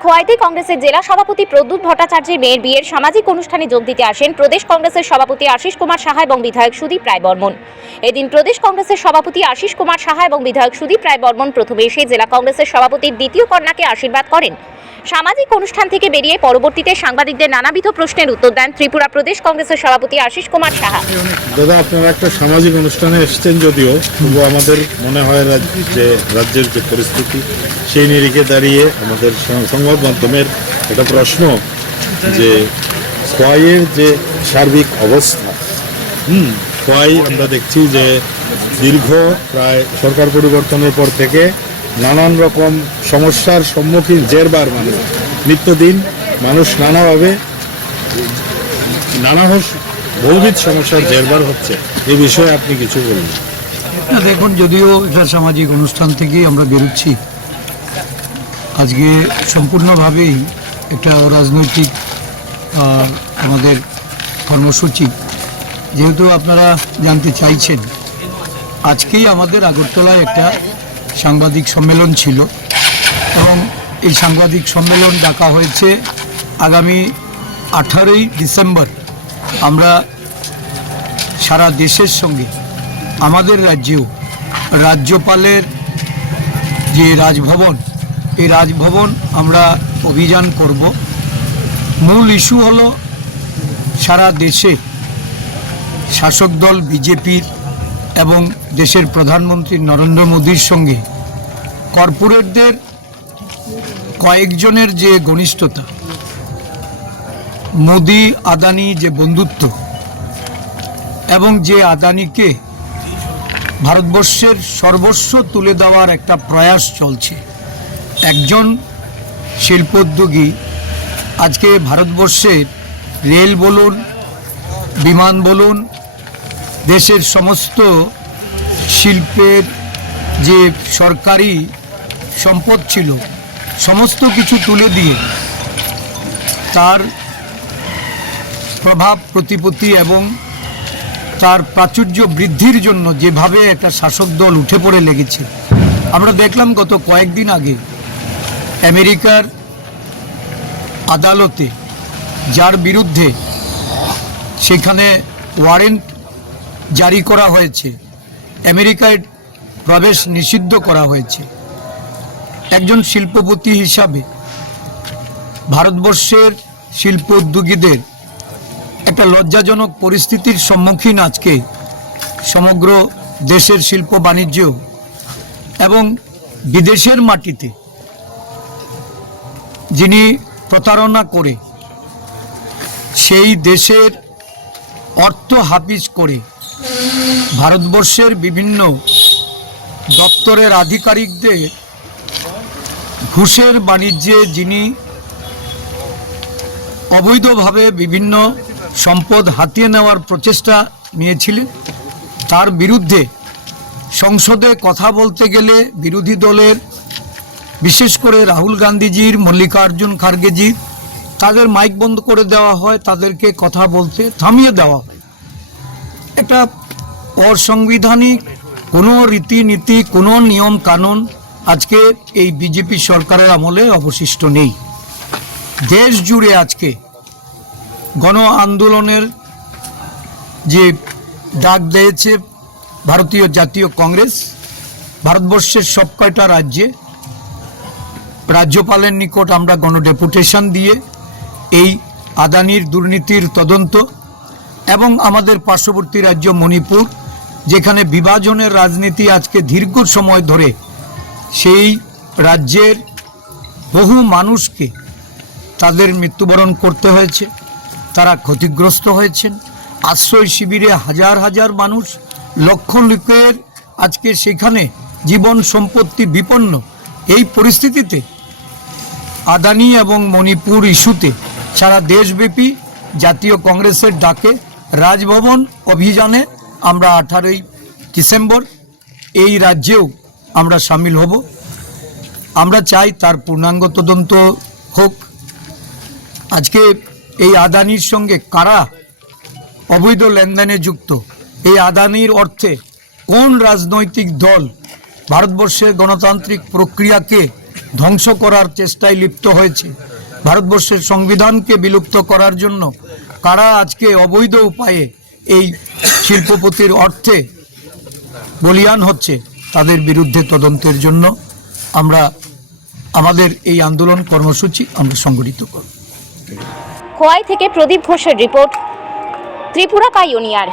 খোয়াইতে কংগ্রেসের জেলা সভাপতি প্রদ্যুৎ ভট্টাচার্যের মেয়ের বিয়ের সামাজিক অনুষ্ঠানে যোগ দিতে আসেন প্রদেশ কংগ্রেসের সভাপতি আশিস কুমার সাহা এবং বিধায়ক সুদীপ রায় বর্মন এদিন প্রদেশ কংগ্রেসের সভাপতি আশিস কুমার সাহা এবং বিধায়ক সুদীপ রায় বর্মন প্রথমে এসে জেলা কংগ্রেসের সভাপতির দ্বিতীয় কন্যাকে আশীর্বাদ করেন। সামাজিক অনুষ্ঠান থেকে বেরিয়ে পরবর্তীতে সাংবাদিকদের নানাবিধ প্রশ্নের উত্তর দেন ত্রিপুরা প্রদেশ কংগ্রেসের সভাপতি আশিস কুমার সাহা। দাদা, আপনারা একটা সামাজিক অনুষ্ঠানে এসেছেন যদিও তবু আমাদের মনে হয় যে রাজ্যের যে পরিস্থিতি, সেই নিরিখে দাঁড়িয়ে আমাদের সংবাদ মাধ্যমের একটা প্রশ্ন যে, খোয়াইয়ের যে সার্বিক অবস্থা, হুম, খোয়াই আমরা দেখছি যে দীর্ঘ প্রায় সরকার পরিবর্তনের পর থেকে নানান রকম সমস্যার সম্মুখীন জেরবার মানুষ। নিত্যদিন মানুষ নানাভাবে, নানা বহুবিধ সমস্যার জেরবার হচ্ছে। এই বিষয়ে আপনি কিছু বলুন। দেখুন, যদিও এটা সামাজিক অনুষ্ঠান থেকেই আমরা বেরোচ্ছি, আজকে সম্পূর্ণভাবেই একটা রাজনৈতিক আমাদের কর্মসূচি। যেহেতু আপনারা জানতে চাইছেন, আজকেই আমাদের আগরতলায় একটা সাংবাদিক সম্মেলন ছিল। এবং এই সাংবাদিক সম্মেলন ডাকা হয়েছে আগামী আঠারোই ডিসেম্বর। আমরা সারা দেশের সঙ্গে, আমাদের রাজ্যেও, রাজ্যপালের যে রাজভবন, এই রাজভবন আমরা অভিযান করব। মূল ইস্যু হলো সারা দেশে শাসক দল, বিজেপির এবং দেশের প্রধানমন্ত্রী নরেন্দ্র মোদীর সঙ্গে কর্পোরেটদের কয়েকজনের যে ঘনিষ্ঠতা, মোদি, আদানি যে বন্ধুত্ব এবং যে আদানিকে ভারতবর্ষের সর্বস্ব তুলে দেওয়ার একটা প্রয়াস চলছে। একজন শিল্পোদ্যোগী আজকে ভারতবর্ষের রেল বলুন, বিমান বলুন দেশের সমস্ত শিল্পের যে সরকারি সম্পদ ছিল, সমস্ত কিছু তুলে দিয়ে তার প্রভাব, প্রতিপত্তি এবং তার প্রাচুর্য বৃদ্ধির জন্য যেভাবে একটা শাসক দল উঠে পড়ে লেগেছে। আমরা দেখলাম গত কয়েকদিন আগে আমেরিকার আদালতে, যার বিরুদ্ধে সেখানে ওয়ারেন্ট জারি করা হয়েছে। আমেরিকায় প্রবেশ নিষিদ্ধ করা হয়েছে। একজন শিল্পপতি হিসাবে ভারতবর্ষের শিল্প উদ্যোগীদের একটা লজ্জাজনক পরিস্থিতির সম্মুখীন আজকে সমগ্র দেশের শিল্প বাণিজ্য এবং বিদেশের মাটিতে যিনি প্রতারণা করে সেই দেশের অর্থ হাফিজ করে ভারতবর্ষের বিভিন্ন দপ্তরের আধিকারিকদের ঘুষের বাণিজ্যে যিনি অবৈধভাবে বিভিন্ন সম্পদ হাতিয়ে নেওয়ার প্রচেষ্টা নিয়েছিলেন, তার বিরুদ্ধে সংসদে কথা বলতে গেলে বিরোধী দলের, বিশেষ করে রাহুল গান্ধীজির, মল্লিকার্জুন খার্গেজির, তাদের মাইক বন্ধ করে দেওয়া হয়, তাদেরকে কথা বলতে থামিয়ে দেওয়া হয়। একটা অসাংবিধানিক কোনো রীতিনীতি, কোনো নিয়ম কানুন আজকে এই বিজেপি সরকারের আমলে অবশিষ্ট নেই। দেশ জুড়ে আজকে গণ আন্দোলনের যে ডাক দিয়েছে ভারতীয় জাতীয় কংগ্রেস, ভারতবর্ষের সব কয়টা রাজ্যে, রাজ্যপালের নিকট আমরা গণডেপুটেশন দিয়ে এই আদানির দুর্নীতির তদন্ত এবং আমাদের পার্শ্ববর্তী রাজ্য মণিপুর যেখানে বিভাজনের রাজনীতি আজকে দীর্ঘ সময় ধরে সেই রাজ্যের বহু মানুষকে তাদের মৃত্যুবরণ করতে হয়েছে। তারা ক্ষতিগ্রস্ত হয়েছেন। আশ্রয় শিবিরে হাজার হাজার মানুষ লক্ষ লোকের আজকে সেখানে জীবন সম্পত্তি বিপন্ন। এই পরিস্থিতিতে আদানি এবং মণিপুর ইস্যুতে সারা দেশব্যাপী জাতীয় কংগ্রেসের ডাকে রাজভবন অভিযানে আমরা আঠারোই ডিসেম্বর, এই রাজ্যেও আমরা সামিল হব। আমরা চাই তার পূর্ণাঙ্গ তদন্ত হোক। আজকে এই আদানির সঙ্গে কারা অবৈধ লেনদেনে যুক্ত? এই আদানির অর্থে কোন রাজনৈতিক দল ভারতবর্ষের গণতান্ত্রিক প্রক্রিয়াকে ধ্বংস করার চেষ্টায় লিপ্ত হয়েছে? ভারতবর্ষের সংবিধানকে বিলুপ্ত করার জন্য কারা আজকে অবৈধ উপায়ে এই শিল্পপতির অর্থে বলিয়ান হচ্ছে তাদের বিরুদ্ধে তদন্তের জন্য। আমরা আমাদের এই আন্দোলন কর্মসূচি আমরা সংগঠিত করব। খোয়াই থেকে প্রদীপ ঘোষের রিপোর্ট, ত্রিপুরা পাইওনিয়ার